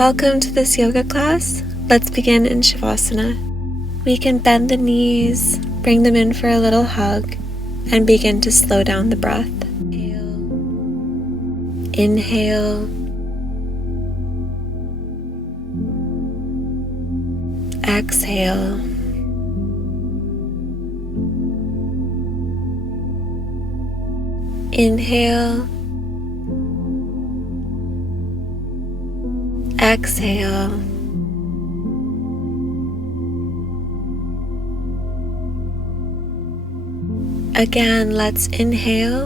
Welcome to this yoga class. Let's begin in shavasana. We can bend the knees, bring them in for a little hug, and begin to slow down the breath. Inhale. Exhale. Inhale. Exhale. Again, let's inhale.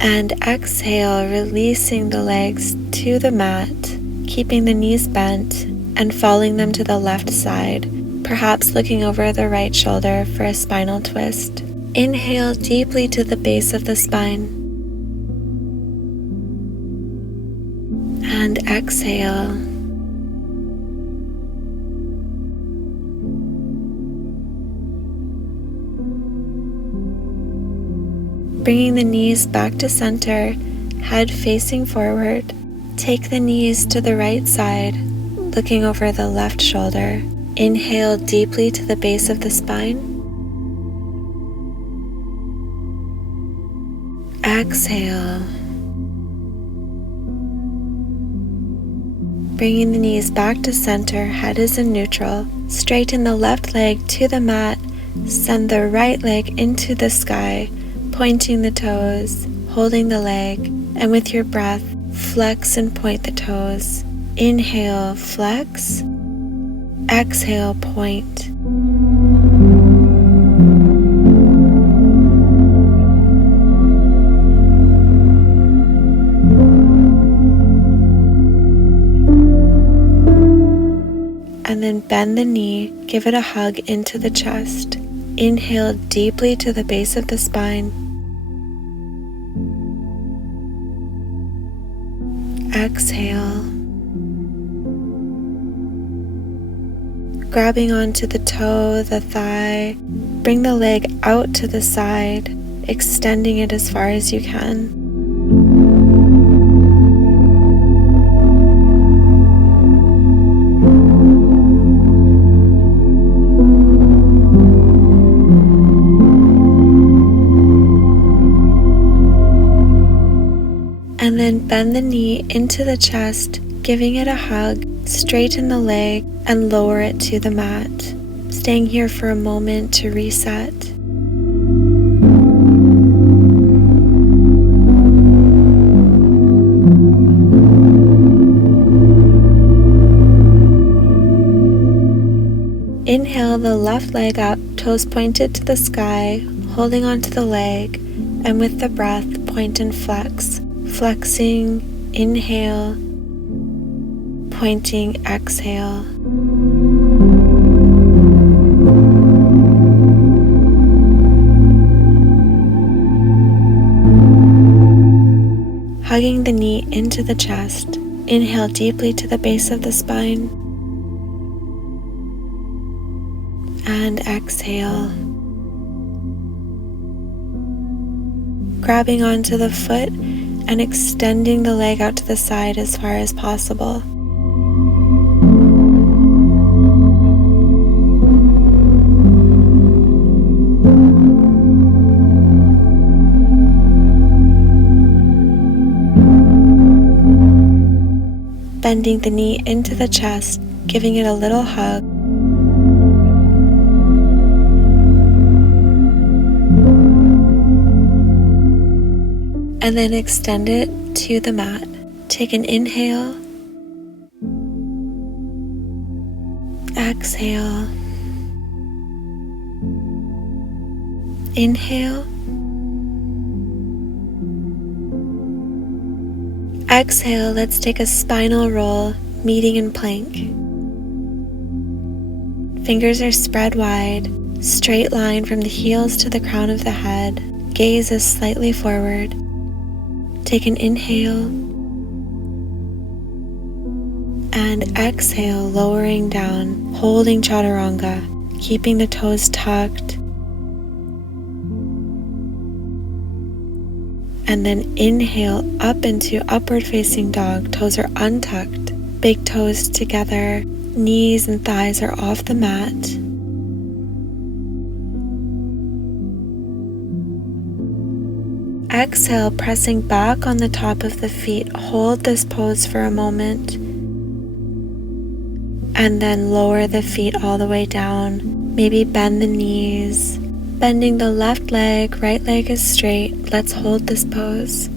And exhale, releasing the legs to the mat, keeping the knees bent and falling them to the left side, perhaps looking over the right shoulder for a spinal twist. Inhale deeply to the base of the spine. And exhale. Bringing the knees back to center, head facing forward. Take the knees to the right side, looking over the left shoulder. Inhale deeply to the base of the spine. Exhale. Bringing the knees back to center, head is in neutral. Straighten the left leg to the mat. Send the right leg into the sky, pointing the toes, holding the leg, and with your breath, flex and point the toes. Inhale, flex. Exhale, point. And then bend the knee, give it a hug into the chest. Inhale deeply to the base of the spine. Exhale. Grabbing onto the toe, the thigh, bring the leg out to the side, extending it as far as you can. And then bend the knee into the chest, giving it a hug, straighten the leg, and lower it to the mat. Staying here for a moment to reset. Inhale the left leg up, toes pointed to the sky, holding onto the leg, and with the breath, point and flex. Flexing, inhale, pointing, exhale. Hugging the knee into the chest. Inhale deeply to the base of the spine. And exhale. Grabbing onto the foot and extending the leg out to the side as far as possible. Bending the knee into the chest, giving it a little hug. And then extend it to the mat. Take an inhale. Exhale. Inhale. Exhale, let's take a spinal roll, meeting in plank. Fingers are spread wide, straight line from the heels to the crown of the head. Gaze is slightly forward. Take an inhale and exhale, lowering down, holding chaturanga, keeping the toes tucked. And then inhale up into upward facing dog. Toes are untucked, big toes together, knees and thighs are off the mat. Exhale, pressing back on the top of the feet. Hold this pose for a moment. And then lower the feet all the way down. Maybe bend the knees. Bending the left leg, right leg is straight. Let's hold this pose.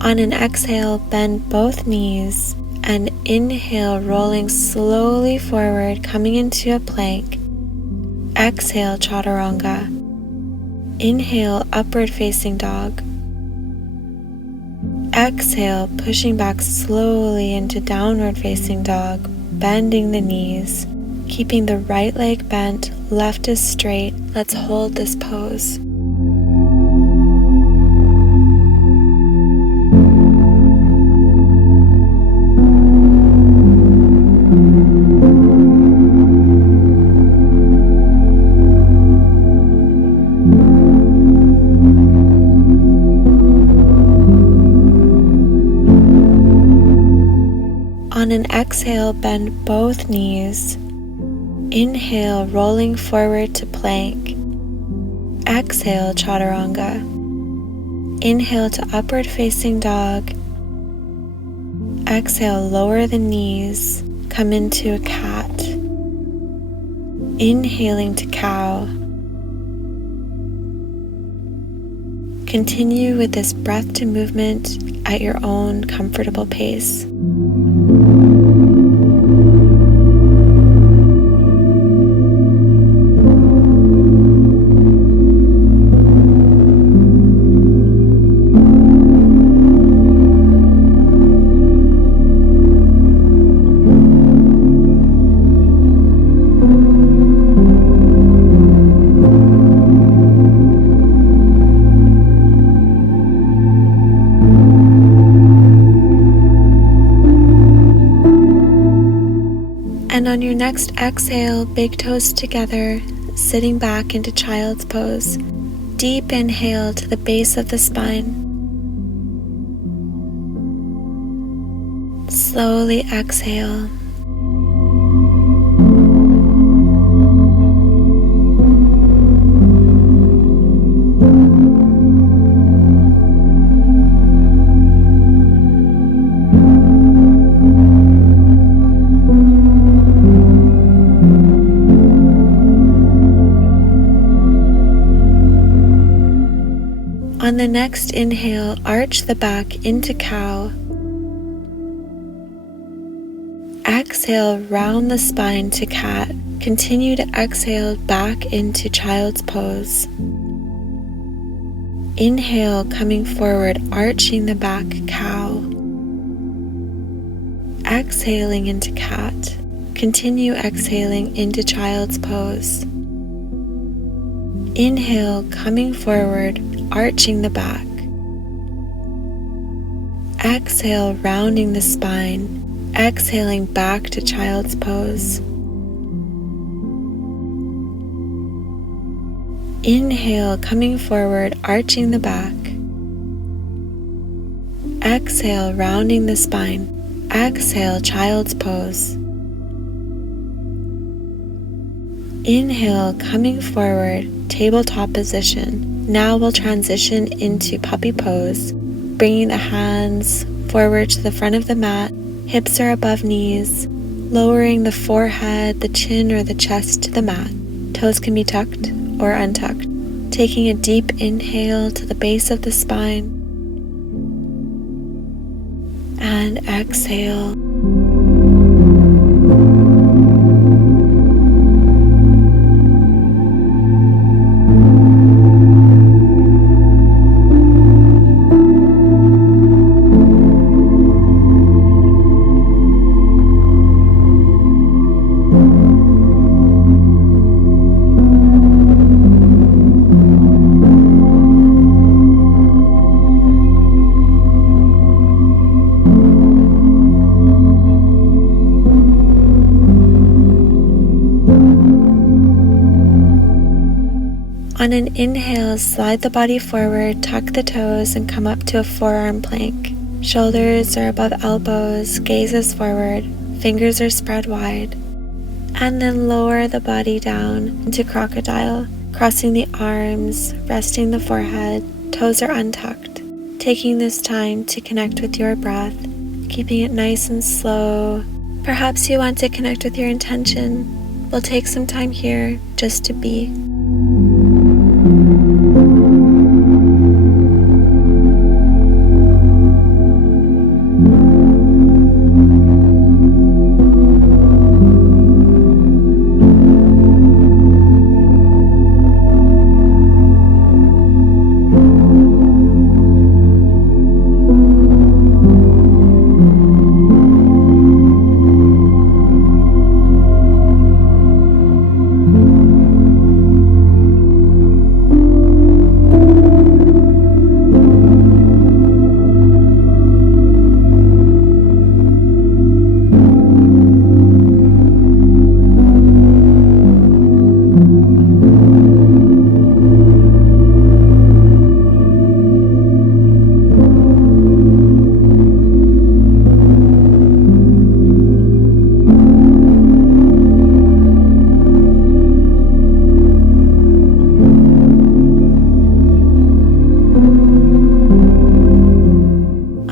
On an exhale, bend both knees and inhale, rolling slowly forward, coming into a plank. Exhale, chaturanga. Inhale, upward facing dog. Exhale, pushing back slowly into downward facing dog, bending the knees, keeping the right leg bent, left is straight. Let's hold this pose. On an exhale, bend both knees. Inhale, rolling forward to plank. Exhale, chaturanga. Inhale to upward facing dog. Exhale, lower the knees, come into a cat. Inhaling to cow. Continue with this breath to movement at your own comfortable pace. And on your next exhale, big toes together, sitting back into child's pose. Deep inhale to the base of the spine. Slowly exhale. On the next inhale, arch the back into cow. Exhale, round the spine to cat. Continue to exhale back into child's pose. Inhale, coming forward, arching the back, cow. Exhaling into cat. Continue exhaling into child's pose. Inhale, coming forward, arching the back. Exhale, rounding the spine. Exhaling back to child's pose. Inhale, coming forward, arching the back. Exhale, rounding the spine. Exhale, child's pose. Inhale, coming forward, tabletop position. Now we'll transition into puppy pose, bringing the hands forward to the front of the mat. Hips are above knees, lowering the forehead, the chin, or the chest to the mat. Toes can be tucked or untucked. Taking a deep inhale to the base of the spine. And exhale. On an inhale, slide the body forward, tuck the toes, and come up to a forearm plank. Shoulders are above elbows, gaze is forward, fingers are spread wide. And then lower the body down into crocodile, crossing the arms, resting the forehead, toes are untucked. Taking this time to connect with your breath, keeping it nice and slow. Perhaps you want to connect with your intention. We'll take some time here just to be.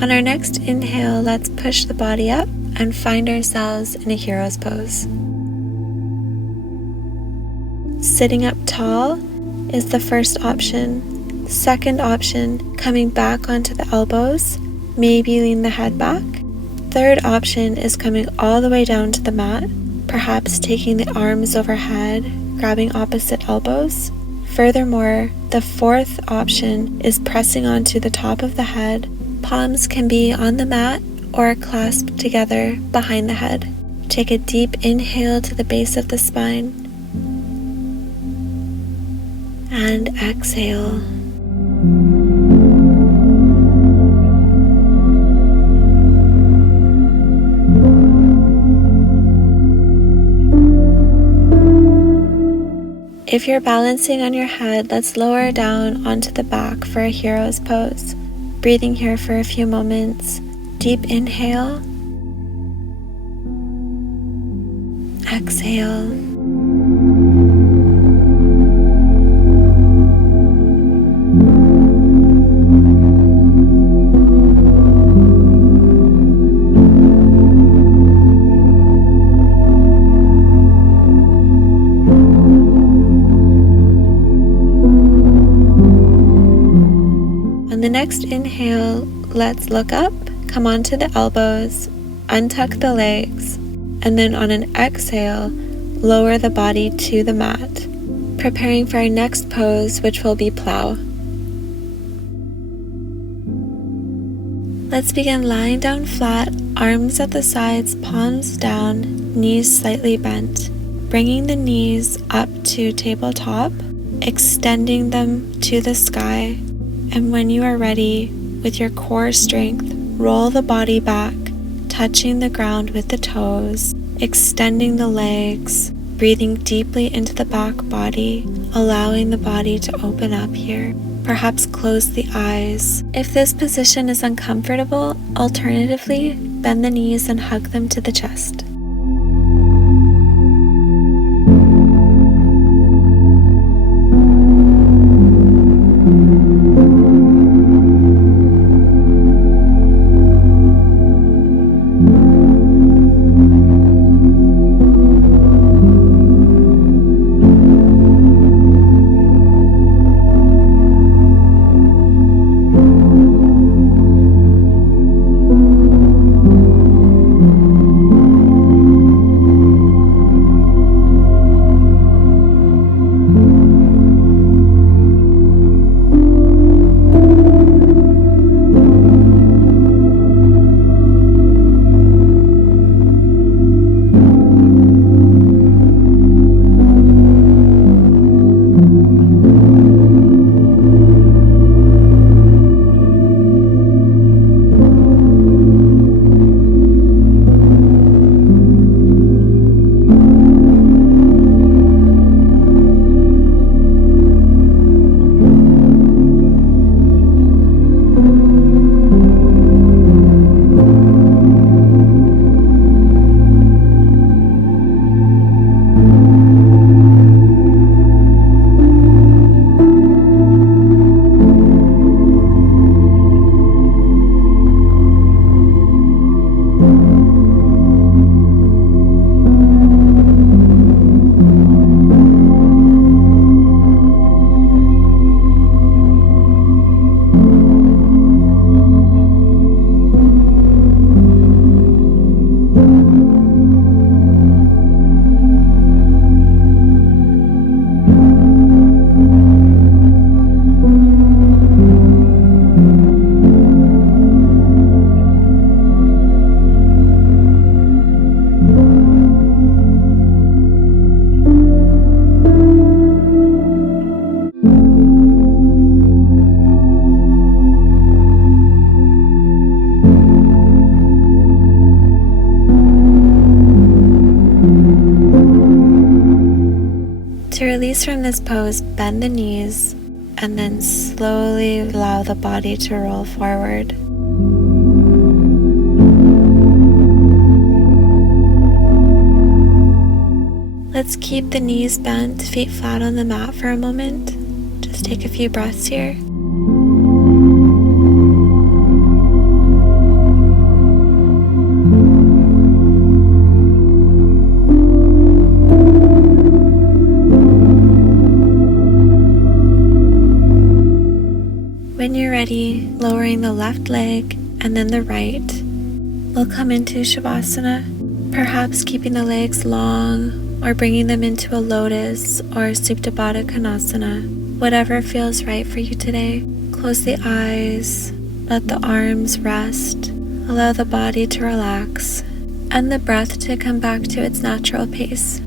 On our next inhale, let's push the body up and find ourselves in a hero's pose. Sitting up tall is the first option. Second option, coming back onto the elbows, maybe lean the head back. Third option is coming all the way down to the mat, perhaps taking the arms overhead, grabbing opposite elbows. Furthermore, the fourth option is pressing onto the top of the head. Palms can be on the mat or clasped together behind the head. Take a deep inhale to the base of the spine and exhale. If you're balancing on your head, let's lower down onto the back for a hero's pose. Breathing here for a few moments. Deep inhale. Exhale. On the next inhale, let's look up, come onto the elbows, untuck the legs, and then on an exhale, lower the body to the mat, preparing for our next pose, which will be plow. Let's begin lying down flat, arms at the sides, palms down, knees slightly bent, bringing the knees up to tabletop, extending them to the sky. And when you are ready, with your core strength, roll the body back, touching the ground with the toes, extending the legs, breathing deeply into the back body, allowing the body to open up here. Perhaps close the eyes. If this position is uncomfortable, alternatively, bend the knees and hug them to the chest. To release from this pose, bend the knees and then slowly allow the body to roll forward. Let's keep the knees bent, feet flat on the mat for a moment. Just take a few breaths here. When you're ready, lowering the left leg and then the right, we'll come into shavasana, perhaps keeping the legs long or bringing them into a lotus or supta baddha konasana, whatever feels right for you today. Close the eyes, let the arms rest, allow the body to relax, and the breath to come back to its natural pace.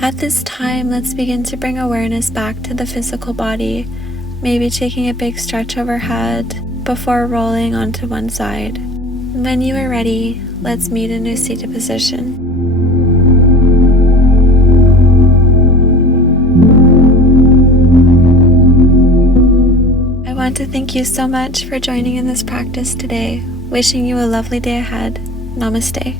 At this time, let's begin to bring awareness back to the physical body, maybe taking a big stretch overhead before rolling onto one side. When you are ready, let's meet in a seated position. I want to thank you so much for joining in this practice today. Wishing you a lovely day ahead. Namaste.